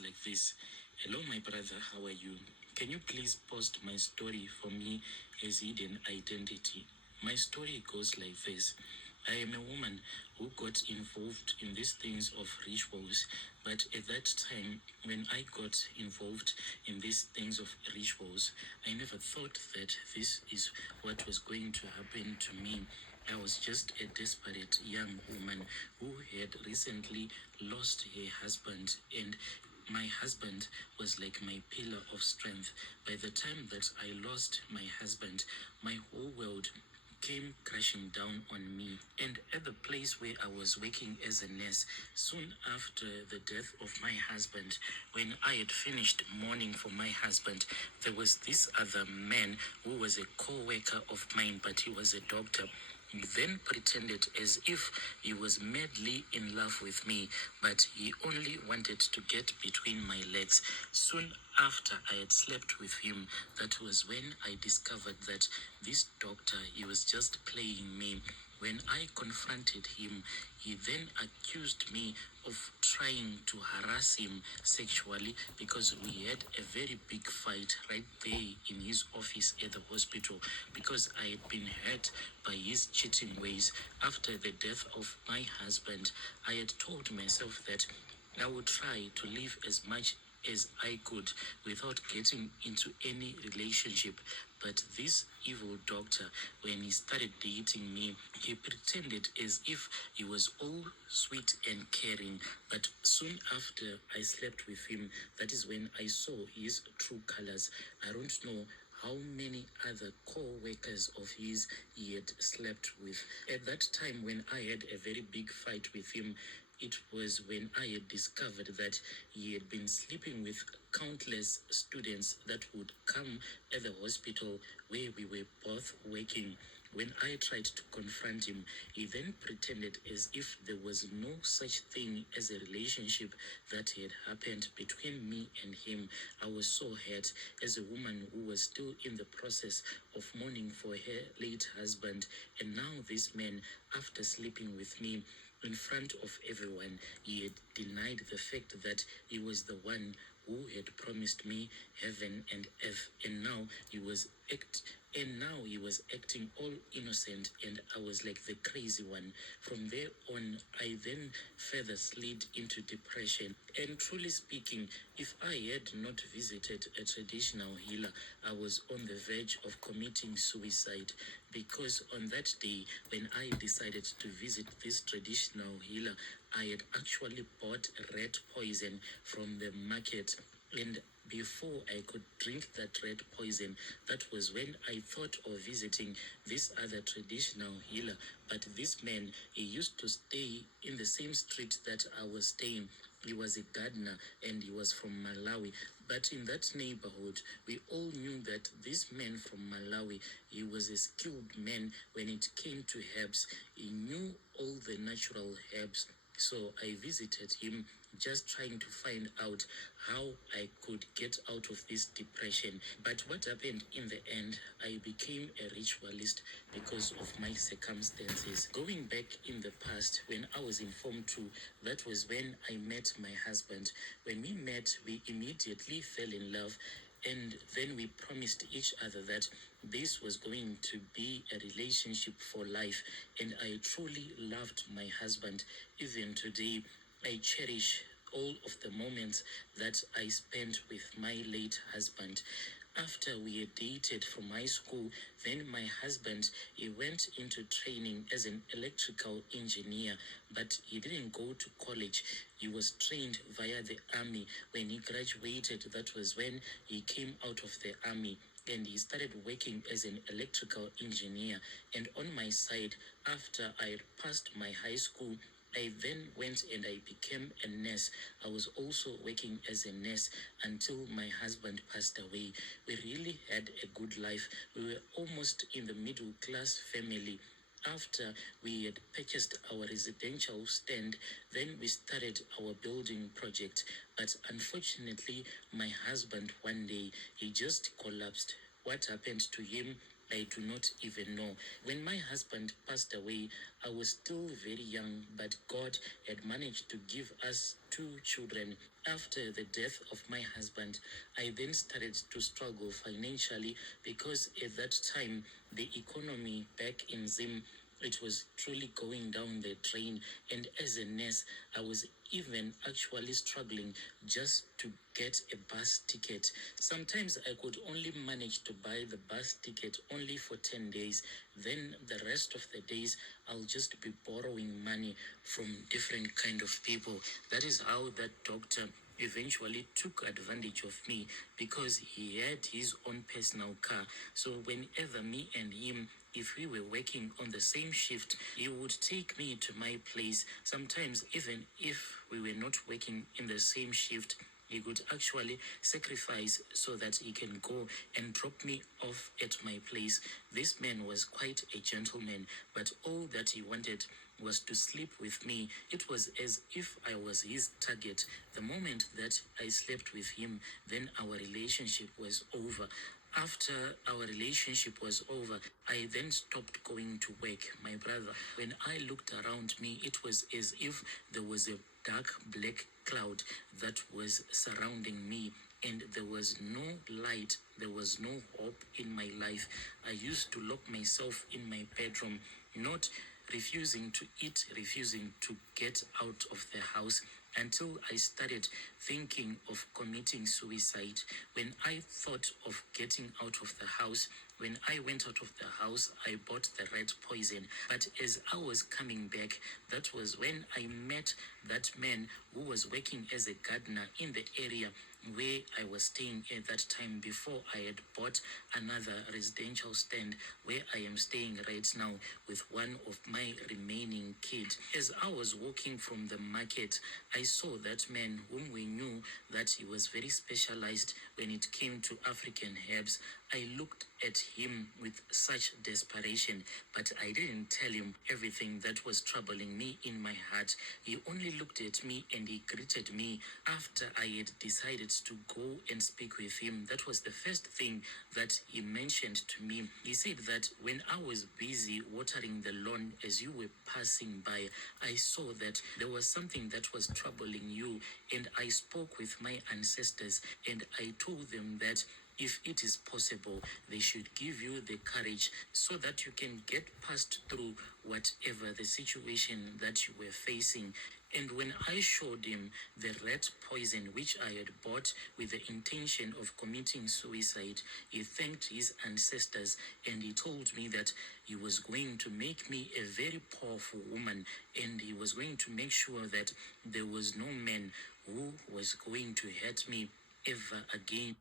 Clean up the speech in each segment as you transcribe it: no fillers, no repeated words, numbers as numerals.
like this. Hello, my brother, how are you? Can you please post my story for me as hidden identity? My story goes like this. I am a woman who got involved in these things of rituals, but at that time, when I got involved in these things of rituals, I never thought that this is what was going to happen to me. I was just a desperate young woman who had recently lost her husband, and my husband was like my pillar of strength. By the time that I lost my husband, my whole world came crashing down on me. And at the place where I was working as a nurse, soon after the death of my husband, when I had finished mourning for my husband, there was this other man who was a co-worker of mine, but he was a doctor. He then pretended as if he was madly in love with me, but he only wanted to get between my legs. Soon after I had slept with him, that was when I discovered that this doctor, he was just playing me. When I confronted him, he then accused me of trying to harass him sexually because we had a very big fight right there in his office at the hospital because I had been hurt by his cheating ways. After the death of my husband, I had told myself that I would try to live as much as I could without getting into any relationship. But this evil doctor, when he started dating me, he pretended as if he was all sweet and caring. But soon after I slept with him, that is when I saw his true colors. I don't know how many other co-workers of his he had slept with. At that time, when I had a very big fight with him, it was when I had discovered that he had been sleeping with countless students that would come at the hospital where we were both working. When I tried to confront him, he then pretended as if there was no such thing as a relationship that had happened between me and him. I was so hurt as a woman who was still in the process of mourning for her late husband. And now this man, after sleeping with me, in front of everyone, he had denied the fact that he was the one who had promised me heaven and earth, and now he was acting all innocent, and I was like the crazy one. From there on, I then further slid into depression. And truly speaking, if I had not visited a traditional healer, I was on the verge of committing suicide, because on that day when I decided to visit this traditional healer, I had actually bought rat poison from the market, and before I could drink that red poison, that was when I thought of visiting this other traditional healer. But this man, he used to stay in the same street that I was staying. He was a gardener and he was from Malawi. But in that neighborhood, we all knew that this man from Malawi, he was a skilled man when it came to herbs. He knew all the natural herbs. So I visited him just trying to find out how I could get out of this depression. But what happened in the end, I became a ritualist because of my circumstances. Going back in the past, when I was in Form 2, that was when I met my husband. When we met, we immediately fell in love. And then we promised each other that this was going to be a relationship for life. And I truly loved my husband. Even today, I cherish all of the moments that I spent with my late husband. After we had dated from high school, then my husband, he went into training as an electrical engineer, but he didn't go to college. He was trained via the army. When he graduated, that was when he came out of the army and he started working as an electrical engineer. And on my side, after I had passed my high school, I then went and I became a nurse. I was also working as a nurse until my husband passed away. We really had a good life. We were almost in the middle class family. After we had purchased our residential stand, then we started our building project. But unfortunately, my husband one day, he just collapsed. What happened to him? I do not even know. When my husband passed away, I was still very young, but God had managed to give us two children. After the death of my husband, I then started to struggle financially because at that time, the economy back in Zim, it was truly going down the drain. And as a nurse, I was even actually struggling just to get a bus ticket. Sometimes I could only manage to buy the bus ticket only for 10 days. Then the rest of the days, I'll just be borrowing money from different kind of people. That is how that doctor eventually took advantage of me because he had his own personal car. So whenever me and him, if we were working on the same shift, he would take me to my place. Sometimes even if we were not working in the same shift, he could actually sacrifice so that he can go and drop me off at my place. This man was quite a gentleman, but all that he wanted was to sleep with me. It was as if I was his target. The moment that I slept with him, then our relationship was over. After our relationship was over, I then stopped going to work, my brother. When I looked around me, it was as if there was a dark black cloud that was surrounding me, and there was no light, there was no hope in my life. I used to lock myself in my bedroom, not refusing to eat, refusing to get out of the house, until I started thinking of committing suicide. When I thought of getting out of the house, when I went out of the house, I bought the red poison. But as I was coming back, that was when I met that man who was working as a gardener in the area where I was staying at that time before I had bought another residential stand where I am staying right now with one of my remaining kids. As I was walking from the market, I saw that man whom we knew that he was very specialized when it came to African herbs. I looked at him with such desperation, but I didn't tell him everything that was troubling me in my heart. He only looked at me and he greeted me after I had decided to go and speak with him. That was the first thing that he mentioned to me. He said that when I was busy watering the lawn as you were passing by, I saw that there was something that was troubling you, and I spoke with my ancestors and I told them that if it is possible, they should give you the courage so that you can get past through whatever the situation that you were facing. And when I showed him the red poison which I had bought with the intention of committing suicide, he thanked his ancestors and he told me that he was going to make me a very powerful woman, and he was going to make sure that there was no man who was going to hurt me ever again.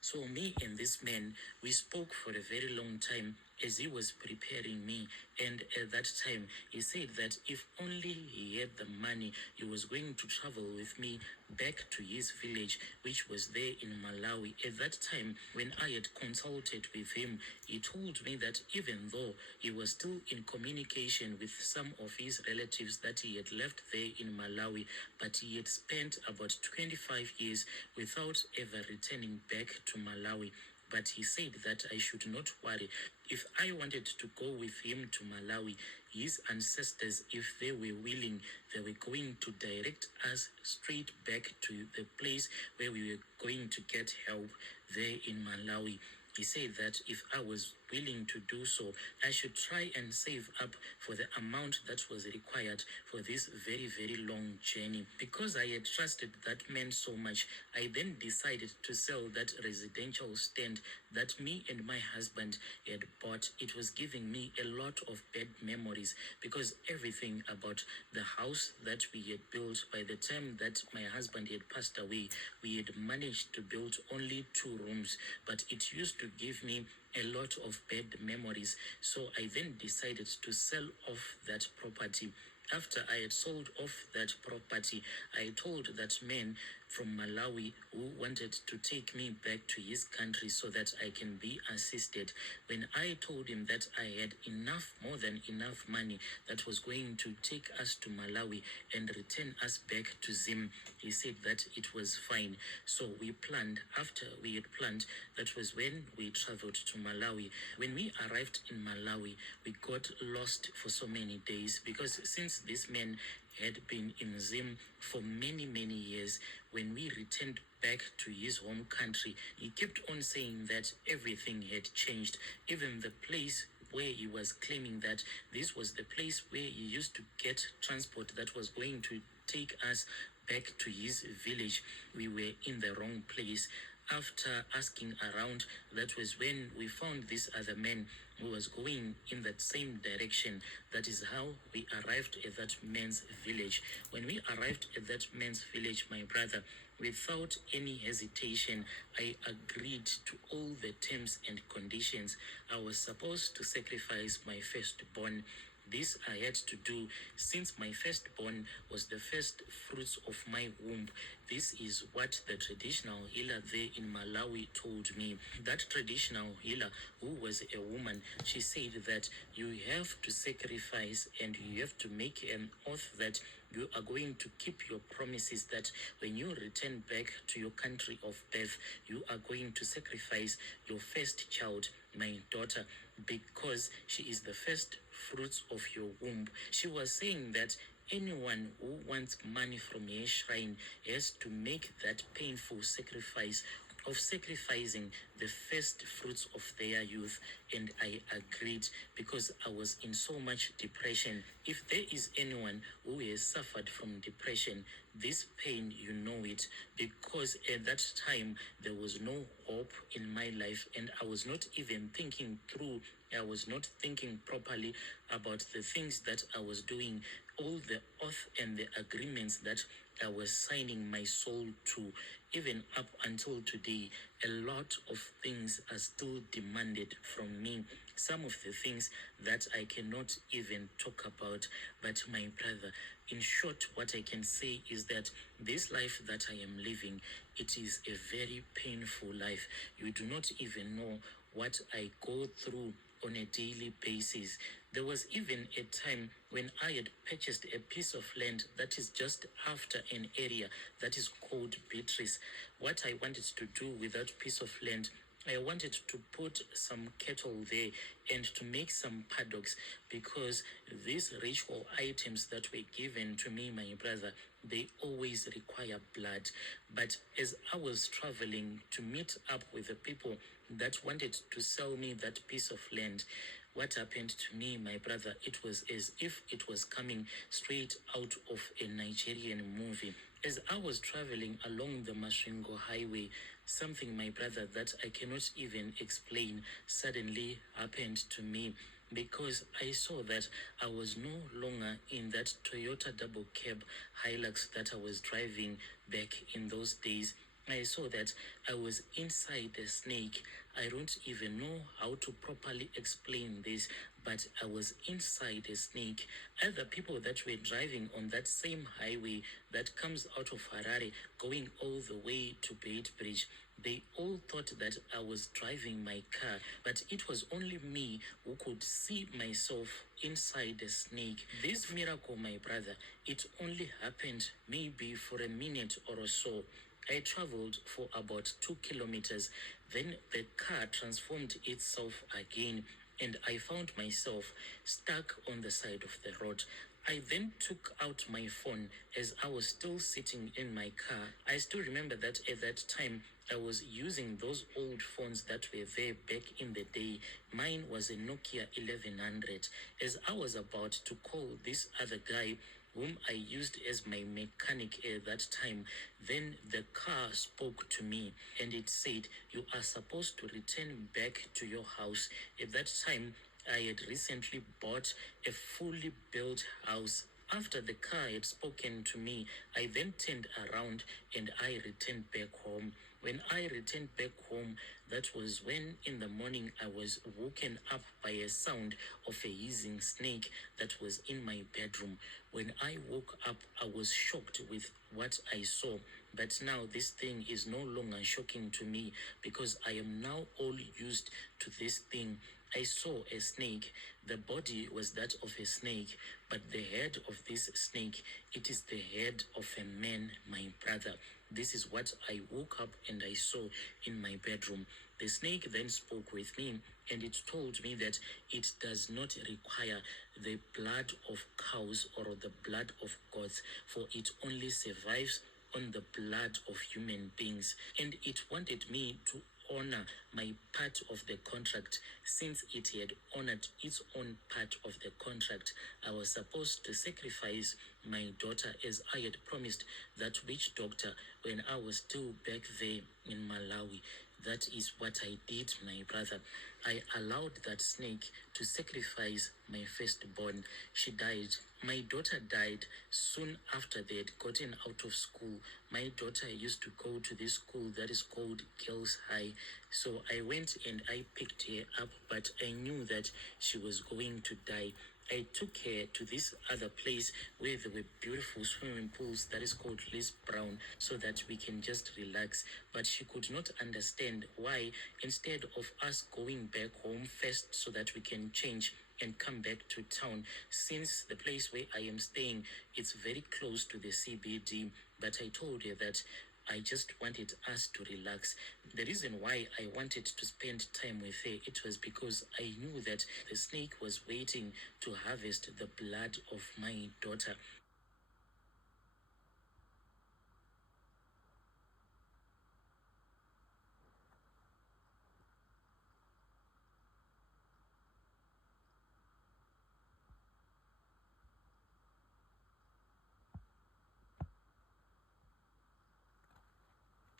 So me and this man, we spoke for a very long time as he was preparing me. And at that time, he said that if only he had the money, he was going to travel with me back to his village, which was there in Malawi. At that time, when I had consulted with him, he told me that even though he was still in communication with some of his relatives that he had left there in Malawi, but he had spent about 25 years without ever returning back to Malawi. But he said that I should not worry. If I wanted to go with him to Malawi, his ancestors, if they were willing, they were going to direct us straight back to the place where we were going to get help there in Malawi. He said that if I was willing to do so, I should try and save up for the amount that was required for this very, very long journey. Because I had trusted that man so much, I then decided to sell that residential stand that me and my husband had bought. It was giving me a lot of bad memories because everything about the house that we had built by the time that my husband had passed away, we had managed to build only 2 rooms, but it used to give me a lot of bad memories. So I then decided to sell off that property. After I had sold off that property, I told that man from Malawi who wanted to take me back to his country so that I can be assisted. When I told him that I had enough, more than enough money that was going to take us to Malawi and return us back to Zim, he said that it was fine. So we planned. After we had planned, that was when we traveled to Malawi. When we arrived in Malawi, we got lost for so many days because since this man had been in Zim for many, many years, when we returned back to his home country, he kept on saying that everything had changed. Even the place where he was claiming that this was the place where he used to get transport that was going to take us back to his village, we were in the wrong place. After asking around, that was when we found this other man who was going in that same direction. That is how we arrived at that man's village. When we arrived at that man's village, my brother, without any hesitation, I agreed to all the terms and conditions. I was supposed to sacrifice my firstborn. This I had to do since my firstborn was the first fruits of my womb. This is what the traditional healer there in Malawi told me. That traditional healer, who was a woman, she said that you have to sacrifice and you have to make an oath that you are going to keep your promises, that when you return back to your country of birth, you are going to sacrifice your first child, my daughter, because she is the first fruits of your womb. She was saying that anyone who wants money from a shrine has to make that painful sacrifice of sacrificing the first fruits of their youth. And I agreed because I was in so much depression. If there is anyone who has suffered from depression, this pain, you know it, because at that time there was no hope in my life and I was not even thinking through. I was not thinking properly about the things that I was doing, all the oath and the agreements that I was signing my soul to. Even up until today, a lot of things are still demanded from me. Some of the things that I cannot even talk about. But my brother, in short, what I can say is that this life that I am living, it is a very painful life. You do not even know what I go through on a daily basis. There was even a time when I had purchased a piece of land that is just after an area that is called Beatrice. What I wanted to do with that piece of land, I wanted to put some cattle there and to make some paddocks, because these ritual items that were given to me, my brother, they always require blood. But as I was traveling to meet up with the people that wanted to sell me that piece of land, what happened to me, my brother, it was as if it was coming straight out of a Nigerian movie. As I was traveling along the Masvingo highway, something, my brother, that I cannot even explain suddenly happened to me, because I saw that I was no longer in that Toyota double cab Hilux that I was driving back in those days. I saw that I was inside a snake. I don't even know how to properly explain this, but I was inside a snake. Other people that were driving on that same highway that comes out of Harare, going all the way to Beit Bridge, they all thought that I was driving my car, but it was only me who could see myself inside the snake. This miracle, my brother, it only happened maybe for a minute or so. I traveled for about 2 kilometers. Then the car transformed itself again, and I found myself stuck on the side of the road. I then took out my phone as I was still sitting in my car. I still remember that at that time I was using those old phones that were there back in the day. Mine was a Nokia 1100. As I was about to call this other guy whom I used as my mechanic at that time, then the car spoke to me and it said, "You are supposed to return back to your house." At that time, I had recently bought a fully built house. After the car had spoken to me, I then turned around and I returned back home. When I returned back home, that was when in the morning I was woken up by a sound of a hissing snake that was in my bedroom. When I woke up, I was shocked with what I saw. But now this thing is no longer shocking to me because I am now all used to this thing. I saw a snake. The body was that of a snake, but the head of this snake, it is the head of a man, my brother. This is what I woke up and I saw in my bedroom. The snake then spoke with me, and it told me that it does not require the blood of cows or the blood of goats, for it only survives on the blood of human beings. And it wanted me to honor my part of the contract. Since it had honored its own part of the contract, I was supposed to sacrifice my daughter as I had promised that witch doctor when I was still back there in Malawi. That is what I did, my brother. I allowed that snake to sacrifice my firstborn. She died. My daughter died soon after they had gotten out of school. My daughter used to go to this school that is called Girls High. So I went and I picked her up, but I knew that she was going to die. I took her to this other place where there were beautiful swimming pools that is called Liz Brown so that we can just relax. But she could not understand why instead of us going back home first so that we can change and come back to town, since the place where I am staying, it's very close to the CBD. But I told her that I just wanted us to relax. The reason why I wanted to spend time with her, it was because I knew that the snake was waiting to harvest the blood of my daughter.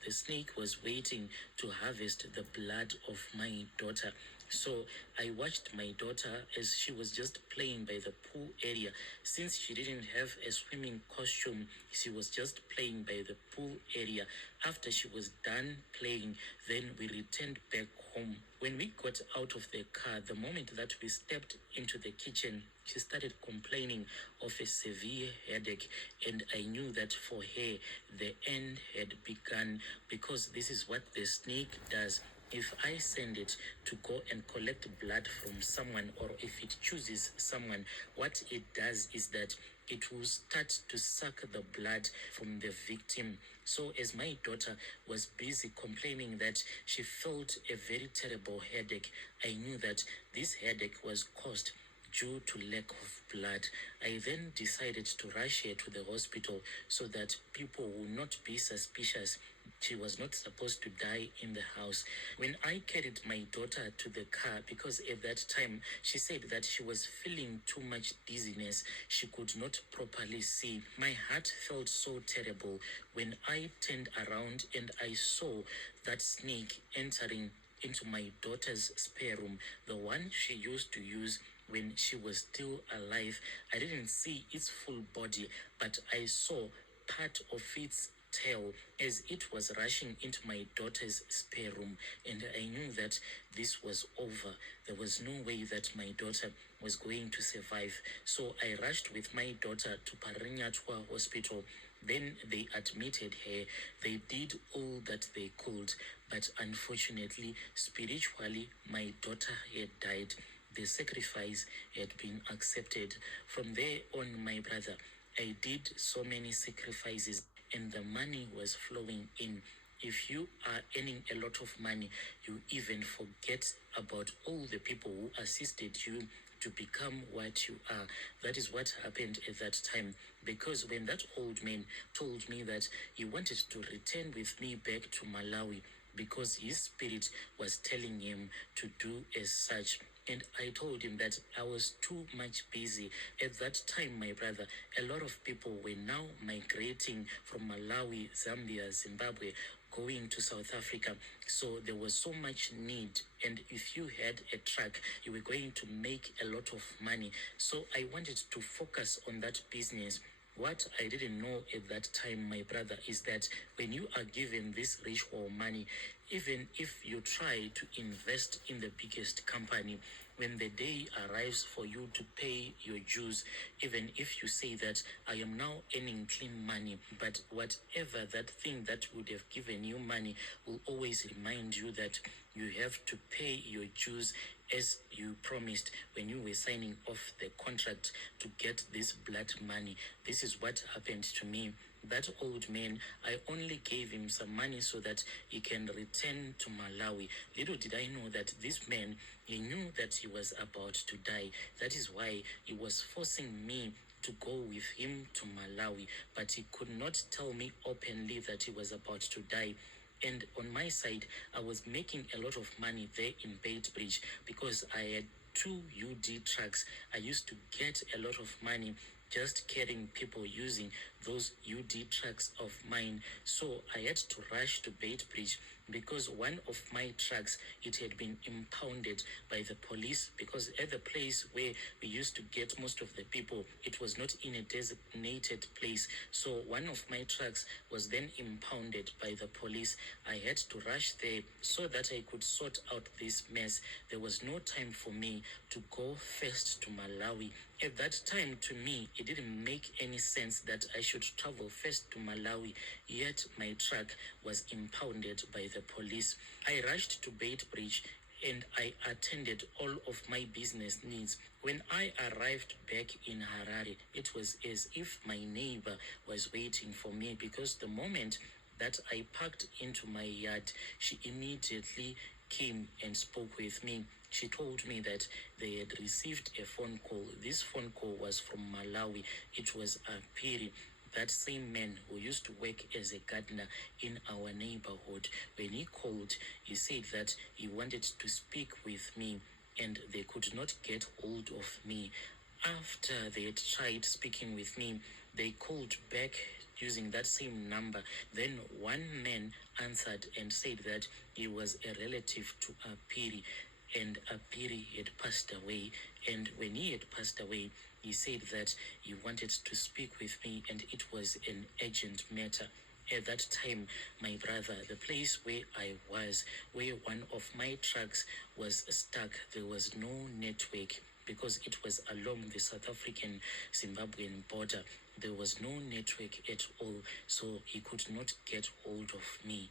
The snake was waiting to harvest the blood of my daughter. So I watched my daughter as she was just playing by the pool area. Since she didn't have a swimming costume, she was just playing by the pool area. After she was done playing, then we returned back home. When we got out of the car, the moment that we stepped into the kitchen, she started complaining of a severe headache, and I knew that for her, the end had begun, because this is what the snake does. If I send it to go and collect blood from someone, or if it chooses someone, what it does is that it will start to suck the blood from the victim. So as my daughter was busy complaining that she felt a very terrible headache, I knew that this headache was caused due to lack of blood. I then decided to rush her to the hospital so that people will not be suspicious. She was not supposed to die in the house. When I carried my daughter to the car, because at that time she said that she was feeling too much dizziness, she could not properly see. My heart felt so terrible when I turned around and I saw that snake entering into my daughter's spare room, the one she used to use when she was still alive. I didn't see its full body, but I saw part of its tail as it was rushing into my daughter's spare room, and I knew that this was over. There was no way that my daughter was going to survive. So I rushed with my daughter to Parinyatwa Hospital. Then they admitted her. They did all that they could, but unfortunately, spiritually, my daughter had died. The sacrifice had been accepted. From there on, my brother, I did so many sacrifices, and the money was flowing in. If you are earning a lot of money, you even forget about all the people who assisted you to become what you are. That is what happened at that time. Because when that old man told me that he wanted to return with me back to Malawi, because his spirit was telling him to do as such. And I told him that I was too much busy. At that time, my brother, a lot of people were now migrating from Malawi, Zambia, Zimbabwe, going to South Africa. So there was so much need. And if you had a truck, you were going to make a lot of money. So I wanted to focus on that business. What I didn't know at that time, my brother, is that when you are given this ritual money, even if you try to invest in the biggest company, when the day arrives for you to pay your dues, even if you say that I am now earning clean money, but whatever that thing that would have given you money will always remind you that you have to pay your dues as you promised when you were signing off the contract to get this blood money. This is what happened to me. That old man, I only gave him some money so that he can return to Malawi. Little did I know that this man, he knew that he was about to die. That is why he was forcing me to go with him to Malawi, but he could not tell me openly that he was about to die. And on my side, I was making a lot of money there in Bridge because I had two UD trucks. I used to get a lot of money just carrying people using those UD trucks of mine. So I had to rush to Bridge because one of my trucks, it had been impounded by the police, because at the place where we used to get most of the people, it was not in a designated place. So one of my trucks was then impounded by the police. I had to rush there so that I could sort out this mess. There was no time for me to go first to Malawi. At that time, to me, it didn't make any sense that I should travel first to Malawi, yet my truck was impounded by the police. I rushed to Bridge and I attended all of my business needs. When I arrived back in Harare, it was as if my neighbor was waiting for me, because the moment that I parked into my yard, she immediately came and spoke with me. She told me that they had received a phone call. This phone call was from Malawi. It was Piri, that same man who used to work as a gardener in our neighborhood. When he called, he said that he wanted to speak with me and they could not get hold of me. After they had tried speaking with me, they called back using that same number. Then one man answered and said that he was a relative to Apiri, and Apiri had passed away. And when he had passed away, he said that he wanted to speak with me and it was an urgent matter. At that time, my brother, the place where I was, where one of my trucks was stuck, there was no network because it was along the South African Zimbabwean border. There was no network at all, so he could not get hold of me.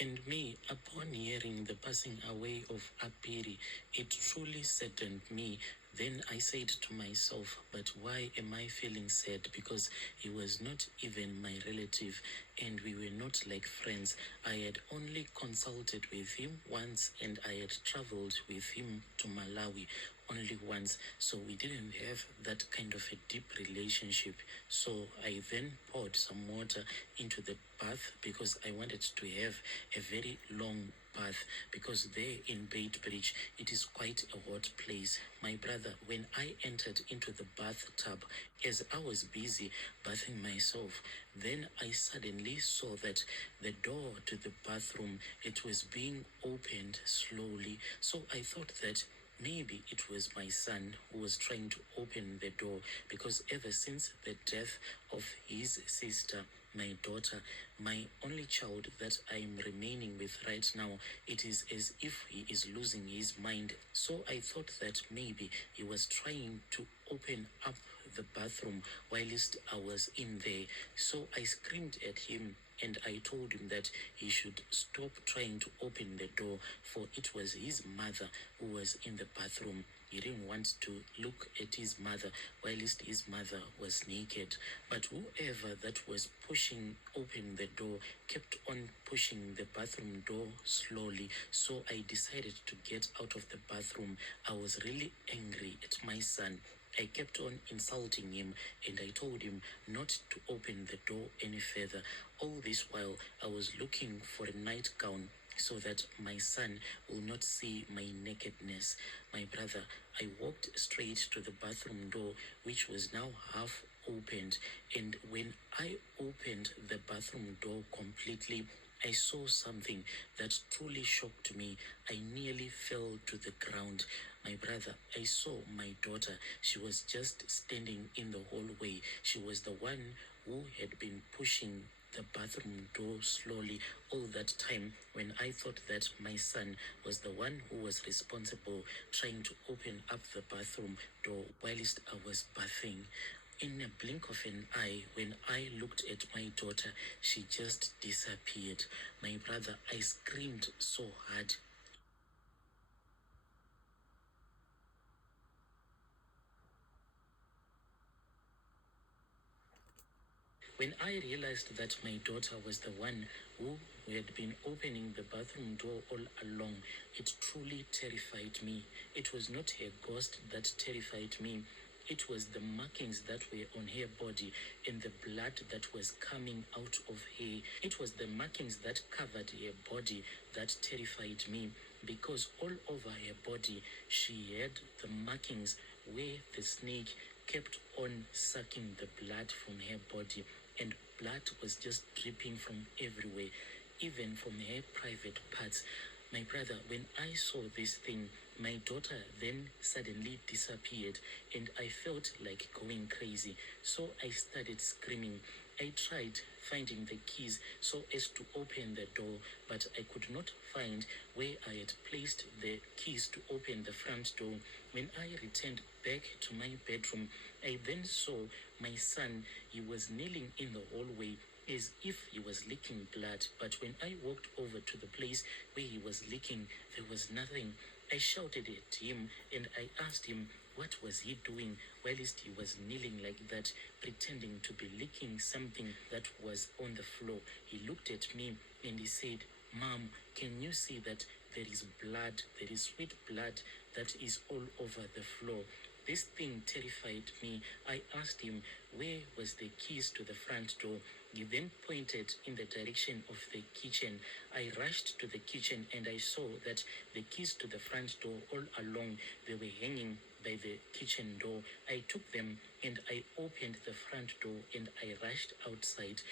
And me, upon hearing the passing away of Apiri, it truly saddened me. Then I said to myself, but why am I feeling sad? Because he was not even my relative and we were not like friends. I had only consulted with him once and I had traveled with him to Malawi only once. So we didn't have that kind of a deep relationship. So I then poured some water into the bath because I wanted to have a very long bath, because there in Bridge it is quite a hot place. My brother, when I entered into the bathtub, as I was busy bathing myself, then I suddenly saw that the door to the bathroom, it was being opened slowly. So I thought that maybe it was my son who was trying to open the door, because ever since the death of his sister, my daughter, my only child that I'm remaining with right now, it is as if he is losing his mind. So I thought that maybe he was trying to open up the bathroom whilst I was in there. So I screamed at him and I told him that he should stop trying to open the door, for it was his mother who was in the bathroom. He didn't want to look at his mother whilst his mother was naked. But whoever that was pushing open the door kept on pushing the bathroom door slowly. So I decided to get out of the bathroom. I was really angry at my son. I kept on insulting him and I told him not to open the door any further. All this while, I was looking for a nightgown so that my son will not see my nakedness. My brother, I walked straight to the bathroom door, which was now half opened. And when I opened the bathroom door completely, I saw something that truly shocked me. I nearly fell to the ground. My brother, I saw my daughter. She was just standing in the hallway. She was the one who had been pushing the bathroom door slowly all that time, when I thought that my son was the one who was responsible, trying to open up the bathroom door whilst I was bathing. In a blink of an eye, when I looked at my daughter, she just disappeared. My brother, I screamed so hard. When I realized that my daughter was the one who had been opening the bathroom door all along, it truly terrified me. It was not her ghost that terrified me. It was the markings that were on her body and the blood that was coming out of her. It was the markings that covered her body that terrified me, because all over her body she had the markings where the snake kept on sucking the blood from her body, and blood was just dripping from everywhere, even from her private parts. My brother, when I saw this thing, my daughter then suddenly disappeared, and I felt like going crazy. So I started screaming. I tried finding the keys so as to open the door, but I could not find where I had placed the keys to open the front door. When I returned back to my bedroom, I then saw my son. He was kneeling in the hallway as if he was licking blood, but when I walked over to the place where he was licking, there was nothing. I shouted at him and I asked him what was he doing whilst he was kneeling like that, pretending to be licking something that was on the floor. He looked at me and he said, "Mom, can you see that there is blood, there is sweet blood that is all over the floor?" This thing terrified me. I asked him where was the keys to the front door. He then pointed in the direction of the kitchen. I rushed to the kitchen and I saw that the keys to the front door all along, they were hanging by the kitchen door. I took them and I opened the front door and I rushed outside.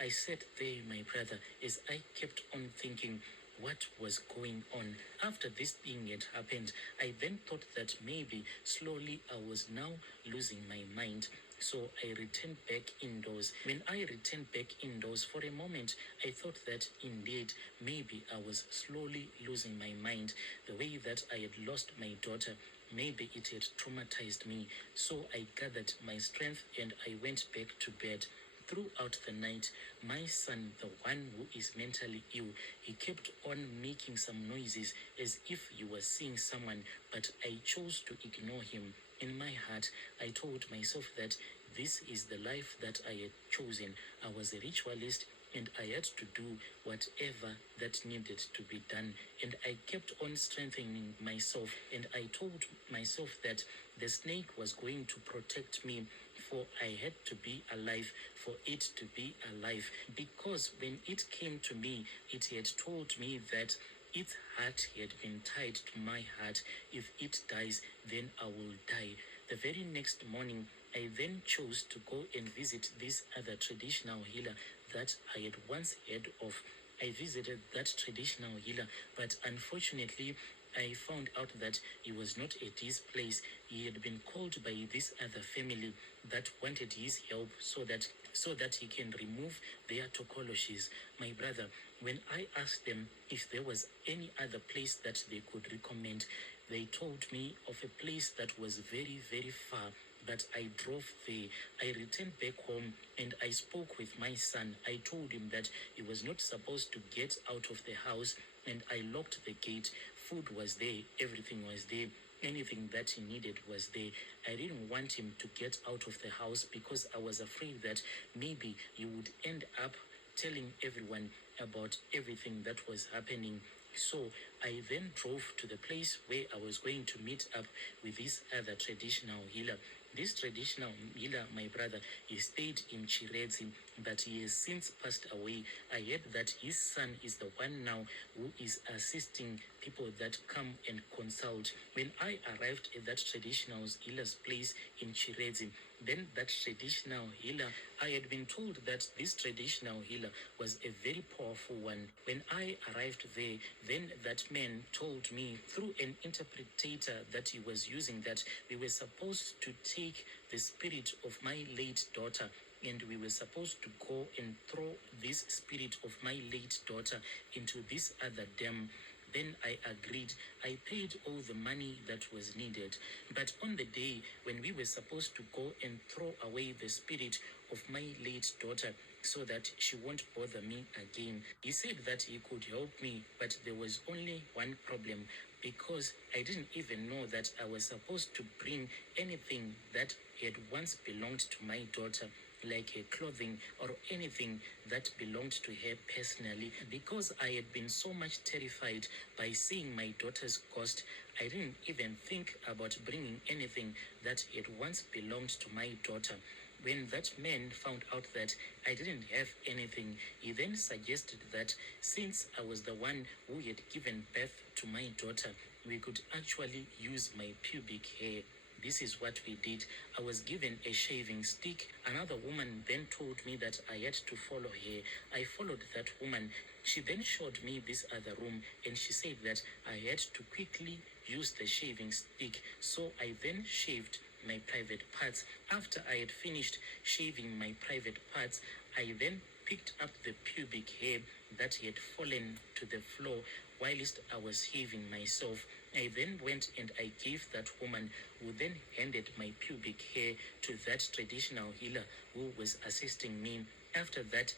I sat there, my brother, as I kept on thinking what was going on. After this thing had happened, I then thought that maybe slowly I was now losing my mind. So I returned back indoors. When I returned back indoors, for a moment, I thought that indeed maybe I was slowly losing my mind. The way that I had lost my daughter, maybe it had traumatized me. So I gathered my strength and I went back to bed. Throughout the night, my son, the one who is mentally ill, he kept on making some noises as if he was seeing someone, but I chose to ignore him. In my heart, I told myself that this is the life that I had chosen. I was a ritualist and I had to do whatever that needed to be done. And I kept on strengthening myself, and I told myself that the snake was going to protect me, for I had to be alive for it to be alive. Because when it came to me, it had told me that its heart had been tied to my heart. If it dies, then I will die. The very next morning, I then chose to go and visit this other traditional healer that I had once heard of. I visited that traditional healer, but unfortunately, I found out that he was not at his place. He had been called by this other family that wanted his help so that he can remove their tokologies. My brother, when I asked them if there was any other place that they could recommend, they told me of a place that was very, very far. But I drove there. I returned back home and I spoke with my son. I told him that he was not supposed to get out of the house, and I locked the gate. Food was there, everything was there. Anything that he needed was there. I didn't want him to get out of the house because I was afraid that maybe he would end up telling everyone about everything that was happening. So I then drove to the place where I was going to meet up with this other traditional healer. This traditional healer, my brother, he stayed in Chiredzi, but he has since passed away. I heard that his son is the one now who is assisting people that come and consult. When I arrived at that traditional healer's place in Chiredzi, Then that traditional healer, I had been told that this traditional healer was a very powerful one. When I arrived there, then that man told me through an interpreter that he was using that we were supposed to take the spirit of my late daughter, and we were supposed to go and throw this spirit of my late daughter into this other dam. Then I agreed. I paid all the money that was needed. But on the day when we were supposed to go and throw away the spirit of my late daughter so that she won't bother me again, he said that he could help me, but there was only one problem, because I didn't even know that I was supposed to bring anything that had once belonged to my daughter, like her clothing or anything that belonged to her personally. Because I had been so much terrified by seeing my daughter's ghost, I didn't even think about bringing anything that had once belonged to my daughter. When that man found out that I didn't have anything, he then suggested that since I was the one who had given birth to my daughter, we could actually use my pubic hair. This is what we did. I was given a shaving stick. Another woman then told me that I had to follow her. I followed that woman. She then showed me this other room, and she said that I had to quickly use the shaving stick. So I then shaved my private parts. After I had finished shaving my private parts, I then picked up the pubic hair that had fallen to the floor whilst I was shaving myself. I then went and I gave that woman, who then handed my pubic hair to that traditional healer who was assisting me. After that,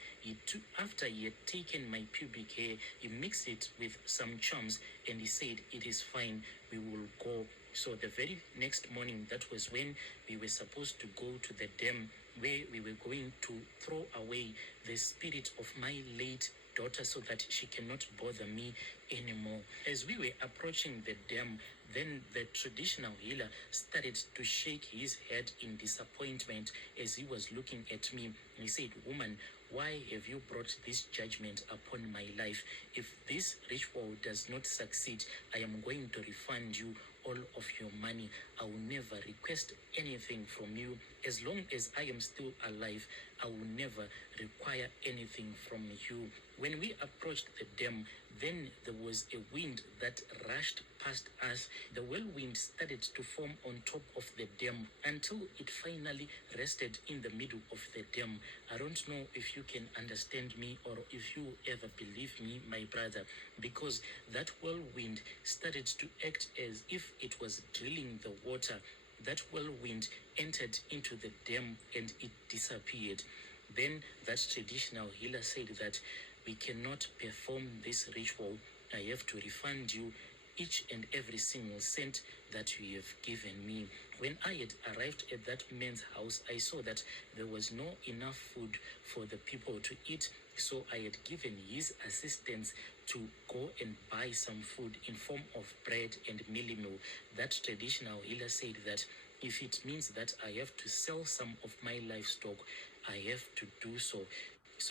after he had taken my pubic hair, he mixed it with some charms and he said, "It is fine, we will go." So the very next morning, that was when we were supposed to go to the dam where we were going to throw away the spirit of my late daughter so that she cannot bother me anymore. As we were approaching the dam, then the traditional healer started to shake his head in disappointment as he was looking at me. He said, "Woman, why have you brought this judgment upon my life? If this ritual does not succeed, I am going to refund you all of your money. I will never request anything from you. As long as I am still alive, I will never require anything from you." When we approached the dam, then there was a wind that rushed past us. The whirlwind started to form on top of the dam until it finally rested in the middle of the dam. I don't know if you can understand me or if you ever believe me, my brother, because that whirlwind started to act as if it was drilling the water. That whirlwind entered into the dam and it disappeared. Then that traditional healer said that we cannot perform this ritual. I have to refund you each and every single cent that you have given me. When I had arrived at that man's house, I saw that there was no enough food for the people to eat. So I had given his assistants to go and buy some food in form of bread and mealie meal. That traditional healer said that if it means that I have to sell some of my livestock, I have to do so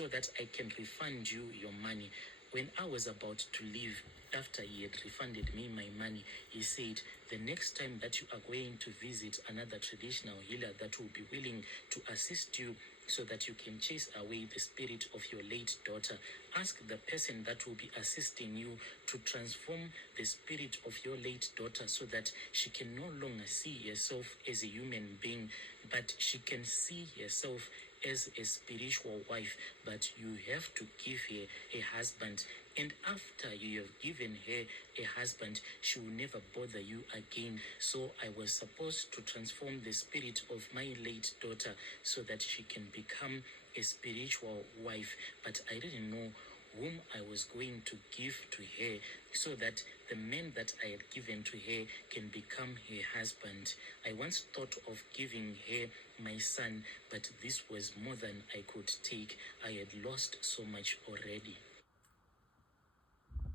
that I can refund you your money. When I was about to leave, after he had refunded me my money, he said, "The next time that you are going to visit another traditional healer that will be willing to assist you so that you can chase away the spirit of your late daughter, ask the person that will be assisting you to transform the spirit of your late daughter so that she can no longer see herself as a human being, but she can see herself as a spiritual wife, but you have to give her a husband. And after you have given her a husband, she will never bother you again." So I was supposed to transform the spirit of my late daughter so that she can become a spiritual wife, but I didn't know whom I was going to give to her so that the man that I had given to her can become her husband. I once thought of giving her my son, but this was more than I could take. I had lost so much already.